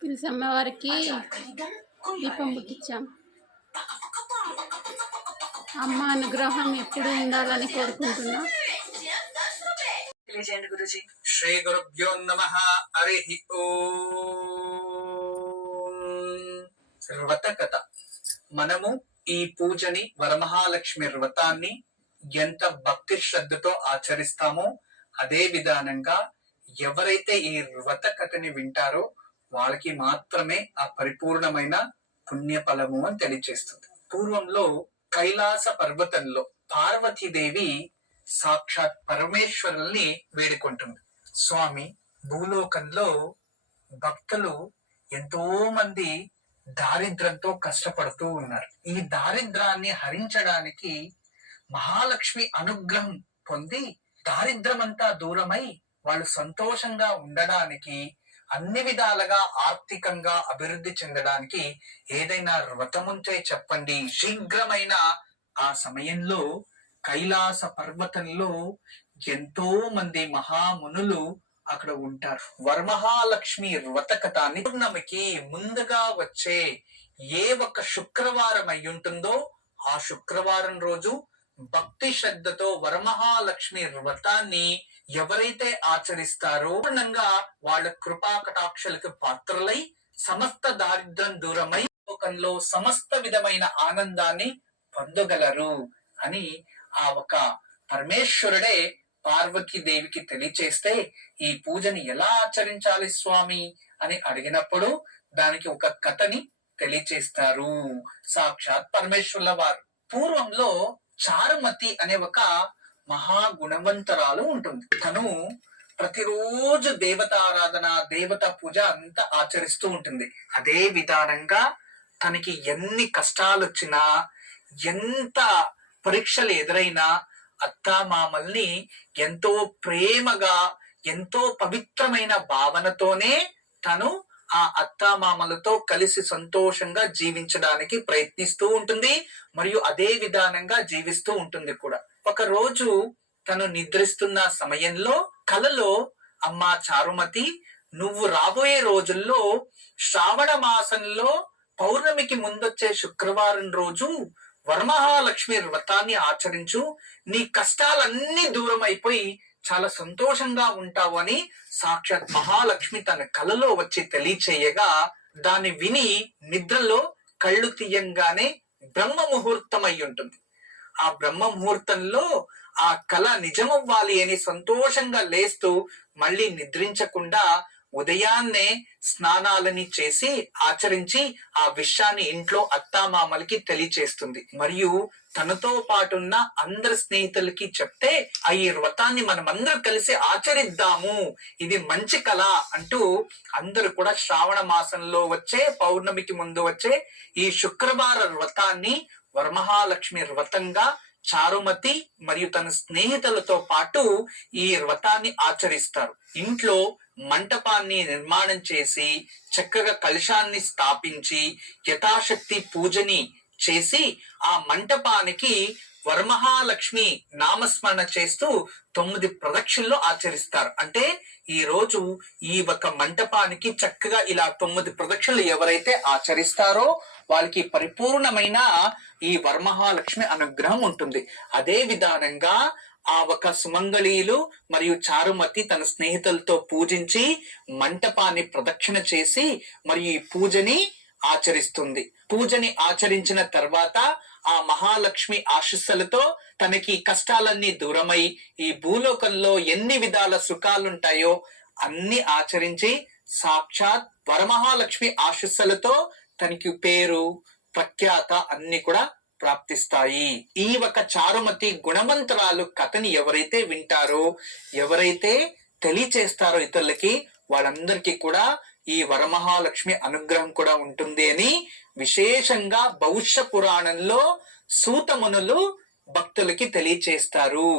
తులసమ్మ వారికి దీపం ముట్టించాం. అమ్మ అనుగ్రహం ఎప్పుడు ఉండాలని కోరుకుంటున్నా. శ్రీ గురుభ్యో నమః. హరి వ్రత కథ. మనము ఈ పూజని వరమహాలక్ష్మి వ్రతాన్ని ఎంత భక్తి శ్రద్ధతో ఆచరిస్తామో అదే విధానంగా ఎవరైతే ఈ వ్రత కథని వింటారో వాళ్ళకి మాత్రమే ఆ పరిపూర్ణమైన పుణ్య ఫలము అని తెలియజేస్తుంది. పూర్వంలో కైలాస పర్వతంలో పార్వతీదేవి సాక్షాత్ పరమేశ్వరుల్ని వేడుకుంటుంది. స్వామి, భూలోకంలో భక్తులు ఎంతో మంది దారిద్రంతో కష్టపడుతూ ఉన్నారు. ఈ దారిద్రాన్ని హరించడానికి మహాలక్ష్మి అనుగ్రహం పొంది దారిద్రమంతా దూరమై వాళ్ళు సంతోషంగా ఉండడానికి, అన్ని విధాలుగా ఆర్థికంగా అభివృద్ధి చెందడానికి ఏదైనా వ్రతముంటే చెప్పండి. శీఘ్రమైన ఆ సమయంలో కైలాస పర్వతంలో ఎంతో మంది మహామునులు అక్కడ ఉంటారు. వరమహాలక్ష్మి వ్రత కథాన్ని పౌర్ణమికి ముందుగా వచ్చే ఏ ఒక్క శుక్రవారం అయి ఉంటుందో ఆ శుక్రవారం రోజు భక్తి శ్రద్ధతో వరమహాలక్ష్మి వ్రతాన్ని ఎవరైతే ఆచరిస్తారో పూర్ణంగా వాళ్ళ కృపా కటాక్షలకు పాత్రలై సమస్త దారిద్ర్యం దూరమై లోకంలో సమస్త విధమైన ఆనందాన్ని పొందగలరు అని ఆ ఒక పరమేశ్వరుడే పార్వతీదేవికి తెలియచేస్తే, ఈ పూజని ఎలా ఆచరించాలి స్వామి అని అడిగినప్పుడు దానికి ఒక కథని తెలియచేస్తారు సాక్షాత్ పరమేశ్వరుల వారు. పూర్వంలో చారుమతి అనే ఒక మహా గుణవంతరాలు ఉంటుంది. తను ప్రతిరోజు దేవతారాధన, దేవత పూజ అంతా ఆచరిస్తూ ఉంటుంది. అదే విధానంగా తనకి ఎన్ని కష్టాలు వచ్చినా, ఎంత పరీక్షలు ఎదురైనా అత్తామామల్ని ఎంతో ప్రేమగా, ఎంతో పవిత్రమైన భావనతోనే తను ఆ అత్తామామలతో కలిసి సంతోషంగా జీవించడానికి ప్రయత్నిస్తూ ఉంటుంది. మరియు అదే విధానంగా జీవిస్తూ ఉంటుంది కూడా. ఒక రోజు తను నిద్రిస్తున్న సమయంలో కలలో, అమ్మా చారుమతి, నువ్వు రాబోయే రోజుల్లో శ్రావణ మాసంలో పౌర్ణమికి ముందొచ్చే శుక్రవారం రోజు వరమహాలక్ష్మి వ్రతాన్ని ఆచరించు, నీ కష్టాలన్నీ దూరం అయిపోయి చాలా సంతోషంగా ఉంటావు అని సాక్షాత్ మహాలక్ష్మి తన కలలో వచ్చి తెలియచేయగా, దాన్ని విని నిద్రలో కళ్ళు తీయంగానే బ్రహ్మ ముహూర్తం అయి ఉంటుంది. ఆ బ్రహ్మ ముహూర్తంలో ఆ కళ నిజమవ్వాలి అని సంతోషంగా లేస్తూ మళ్ళీ నిద్రించకుండా ఉదయాన్నే స్నానాలని చేసి ఆచరించి ఆ విషయాన్ని ఇంట్లో అత్తామామలకి తెలియచేస్తుంది. మరియు తనతో పాటున్న అందరి స్నేహితులకి చెప్తే ఈ వ్రతాన్ని మనం అందరూ కలిసి ఆచరిద్దాము, ఇది మంచి కళ అంటూ అందరూ కూడా శ్రావణ మాసంలో వచ్చే పౌర్ణమికి ముందు వచ్చే ఈ శుక్రవార వ్రతాన్ని వరమహాలక్ష్మి వ్రతంగా చారుమతి మరియు తన స్నేహితులతో పాటు ఈ వ్రతాన్ని ఆచరిస్తారు. ఇంట్లో మంటపాన్ని నిర్మాణం చేసి చక్కగా కలశాన్ని స్థాపించి యథాశక్తి పూజని చేసి ఆ మంటపానికి వరమహాలక్ష్మి నామస్మరణ చేస్తూ 9 ప్రదక్షిణలు ఆచరిస్తారు. అంటే ఈ రోజు ఈ ఒక మంటపానికి చక్కగా ఇలా 9 ప్రదక్షిణలు ఎవరైతే ఆచరిస్తారో వాళ్ళకి పరిపూర్ణమైన ఈ వరమహాలక్ష్మి అనుగ్రహం ఉంటుంది. అదే విధానంగా ఆ ఒక సుమంగళీలు మరియు చారుమతి తన స్నేహితులతో పూజించి మంటపాన్ని ప్రదక్షిణ చేసి మరియు ఈ పూజని ఆచరిస్తుంది. పూజని ఆచరించిన తర్వాత ఆ మహాలక్ష్మి ఆశీస్సులతో తనకి కష్టాలన్నీ దూరమై ఈ భూలోకంలో ఎన్ని విధాల సుఖాలుంటాయో అన్ని ఆచరించి సాక్షాత్ వరమహాలక్ష్మి ఆశీస్సులతో తనకి పేరు, ప్రఖ్యాత అన్ని కూడా ప్రాప్తిస్తాయి. ఈ ఒక చారుమతి గుణవంతరాలు కథని ఎవరైతే వింటారో, ఎవరైతే తెలియచేస్తారో ఇతరులకి, వాళ్ళందరికీ కూడా ఈ వరమహాలక్ష్మి అనుగ్రహం కూడా ఉంటుంది అని విశేషంగా భవిష్య పురాణంలో సూతమునులు భక్తులకి తెలియచేస్తారు.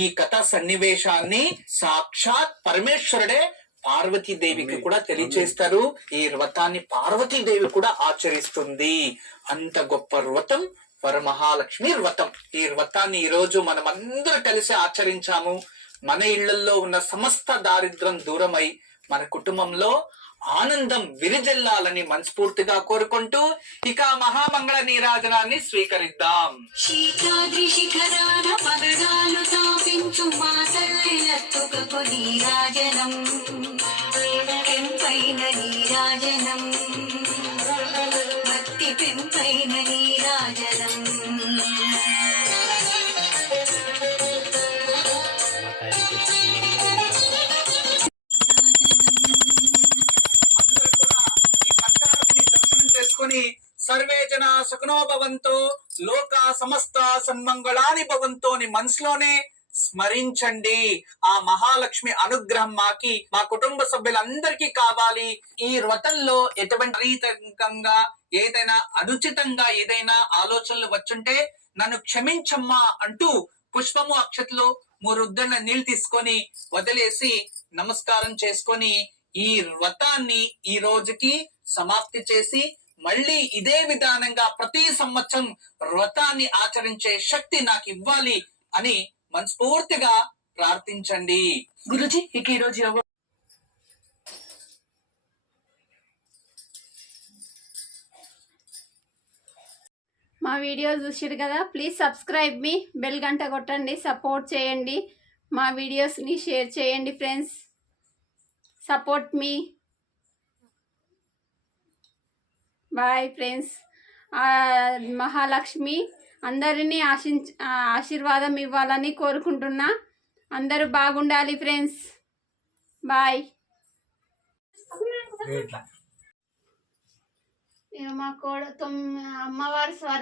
ఈ కథ సన్నివేశాన్ని సాక్షాత్ పరమేశ్వరుడే పార్వతీదేవికి కూడా తెలియచేస్తారు. ఈ వ్రతాన్ని పార్వతీదేవి కూడా ఆచరిస్తుంది. అంత గొప్ప వ్రతం వరమహాలక్ష్మి వ్రతం. ఈ వ్రతాన్ని ఈ రోజు మనం అందరూ కలిసి ఆచరించాము. మన ఇళ్లలో ఉన్న సమస్త దారిద్ర్యం దూరమై మన కుటుంబంలో ఆనందం విరిజల్లాలని మనస్ఫూర్తిగా కోరుకుంటూ ఇక మహామంగళ నీరాజనాన్ని స్వీకరిద్దాం. శీతాద్రి శిఖరాన పగడాలు తాపించు మా తల్లిలత్తుకకు నీరాజనం, పెంపైన నీరాజనం, భక్తి పెంపైన నీరాజనం. అందరూ కూడా ఈ పంచారతిని దర్శనం చేసుకొని సర్వే జన సుఖనో భవంతు లోక సమస్త సన్మంగళాని భవంతు అని మనసులోనే స్మరించండి. ఆ మహాలక్ష్మి అనుగ్రహం మాకి మా కుటుంబ సభ్యులందరికీ కావాలి. ఈ వ్రతంలో ఎటువంటి రీతంగా ఏదైనా అనుచితంగా ఏదైనా ఆలోచనలు వచ్చుంటే నన్ను క్షమించమ్మా అంటూ పుష్పము అక్షతలు 3 ఉద్దరణ నీళ్ళు తీసుకొని వదిలేసి నమస్కారం చేసుకొని ఈ వ్రతాన్ని ఈ రోజుకి సమాప్తి చేసి మళ్ళీ ఇదే విధానంగా ప్రతి సంవత్సరం వ్రతాన్ని ఆచరించే శక్తి నాకు ఇవ్వాలి అని మనస్ఫూర్తిగా ప్రార్థించండి. గురుజీ ఇక ఈ రోజు యోగ మా వీడియో చూసిరు కదా, ప్లీజ్ సబ్స్క్రైబ్ మీ, బెల్ గంట కొట్టండి, సపోర్ట్ చేయండి, మా వీడియోస్ని షేర్ చేయండి friends. Support me. Bye friends. Mahalakshmi అందరినీ ఆశీర్వాదం ఇవ్వాలని కోరుకుంటున్నా. అందరూ బాగుండాలి ఫ్రెండ్స్. బాయ్. మా అమ్మవారి